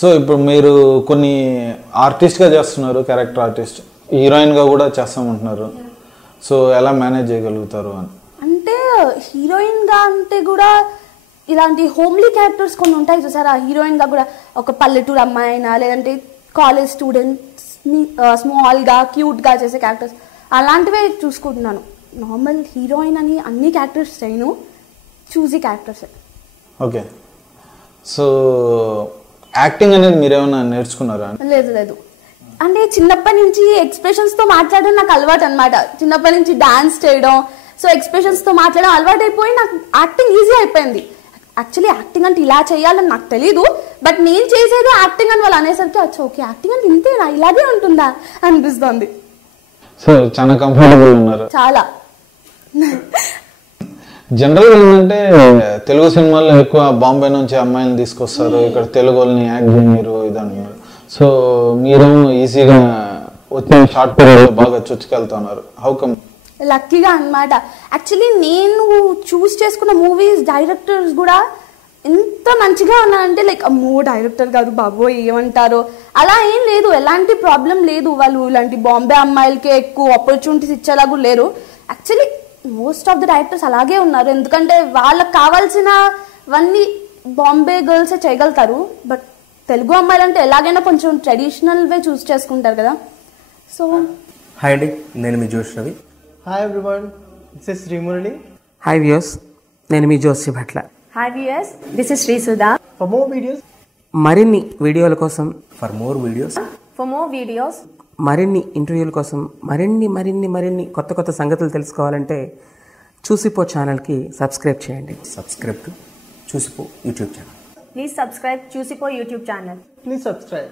So ఇప్పుడు మీరు కొన్ని ఆర్టిస్ట్గా చేస్తున్నారు, క్యారెక్టర్ ఆర్టిస్ట్, హీరోయిన్గా కూడా చేస్తామంటున్నారు. సో ఎలా మేనేజ్ చేయగలుగుతారు అని? అంటే హీరోయిన్గా అంటే కూడా ఇలాంటి హోమ్లీ క్యారెక్టర్స్ కొన్ని ఉంటాయి చూసారా, హీరోయిన్గా కూడా ఒక పల్లెటూరు అమ్మాయి అయినా లేదంటే కాలేజ్ స్టూడెంట్స్ని స్మాల్గా క్యూట్గా చేసే క్యారెక్టర్స్ అలాంటివే చూసుకుంటున్నాను. నార్మల్ హీరోయిన్ అని అన్ని క్యారెక్టర్స్ చేయను, చూసి క్యారెక్టర్స్. ఓకే. సో యాక్టింగ్ అనేది మీరేమైనా నేర్చుకున్నారా? లేదు. అంటే చిన్నప్పటి నుంచి ఎక్స్ప్రెషన్స్తో మాట్లాడడం నాకు అలవాటు అనమాట. చిన్నప్పటి నుంచి డాన్స్ చేయడం, సో ఎక్స్ప్రెషన్స్తో మాట్లాడడం అలవాటు అయిపోయి నాకు యాక్టింగ్ ఈజీ అయిపోయింది. యాక్చువల్లీ యాక్టింగ్ అంటే ఇలా చేయాలని నాకు తెలీదు, బట్ నేను చేసేది యాక్టింగ్ అని వాళ్ళు అనేసరికి వచ్చి ఓకే యాక్టింగ్ అంటే ఇంతేనా, ఇలాగే ఉంటుందా అనిపిస్తుంది. సో చాలా కంఫర్టబుల్ ఉన్నారు. చాలా. జనరల్గా ఏంటంటే తెలుగు సినిమాల్లో ఎక్కువ బాంబే నుంచి అమ్మాయిని తీసుకొస్తారు, ఇక్కడ తెలుగు వాళ్ళని యాక్ట్ చేయరు ఇదన్నారు. సో మీరేమో ఈజీగా వచ్చిన షార్ట్ పీరియడ్లో బాగా చొచ్చుకెళ్తున్నారు. How come? లక్కీగా అనమాట. యాక్చువల్లీ నేను చూస్ చేసుకున్న మూవీస్ డైరెక్టర్స్ కూడా ఎంత మంచిగా ఉన్నారంటే లైక్ అమ్మో డైరెక్టర్ గారు బాబోయ్ ఏమంటారో అలా ఏం లేదు, ఎలాంటి ప్రాబ్లం లేదు. వాళ్ళు ఇలాంటి బాంబే అమ్మాయిలకే ఎక్కువ ఆపర్చునిటీస్ ఇచ్చేలాగా లేరు. Actually most of the directors అలాగే ఉన్నారు, ఎందుకంటే వాళ్ళకి కావాల్సినవన్నీ బాంబే గర్ల్సే చేయగలుగుతారు. బట్ తెలుగు అమ్మాయిలు అంటే ఎలాగైనా కొంచెం ట్రెడిషనల్ వే చూస్ చేసుకుంటారు కదా. సో హాయ్ అండి, నేను మీ Josh Ravi. Hi everyone, this is Srimurali. Hi viewers, నేను మీ Joshibhatla. Hi viewers, this is Sri Sudha. For more videos, మరిన్ని వీడియోల కోసం, ఫర్ మోర్ వీడియోస్, మరిన్ని ఇంటర్వ్యూల కోసం, మరిన్ని కొత్త సంగతులు తెలుసుకోవాలంటే చూసిపో ఛానల్కి సబ్స్క్రైబ్ చేయండి. Subscribe to Chusipo YouTube channel. Please subscribe Chusipo YouTube channel. Please subscribe.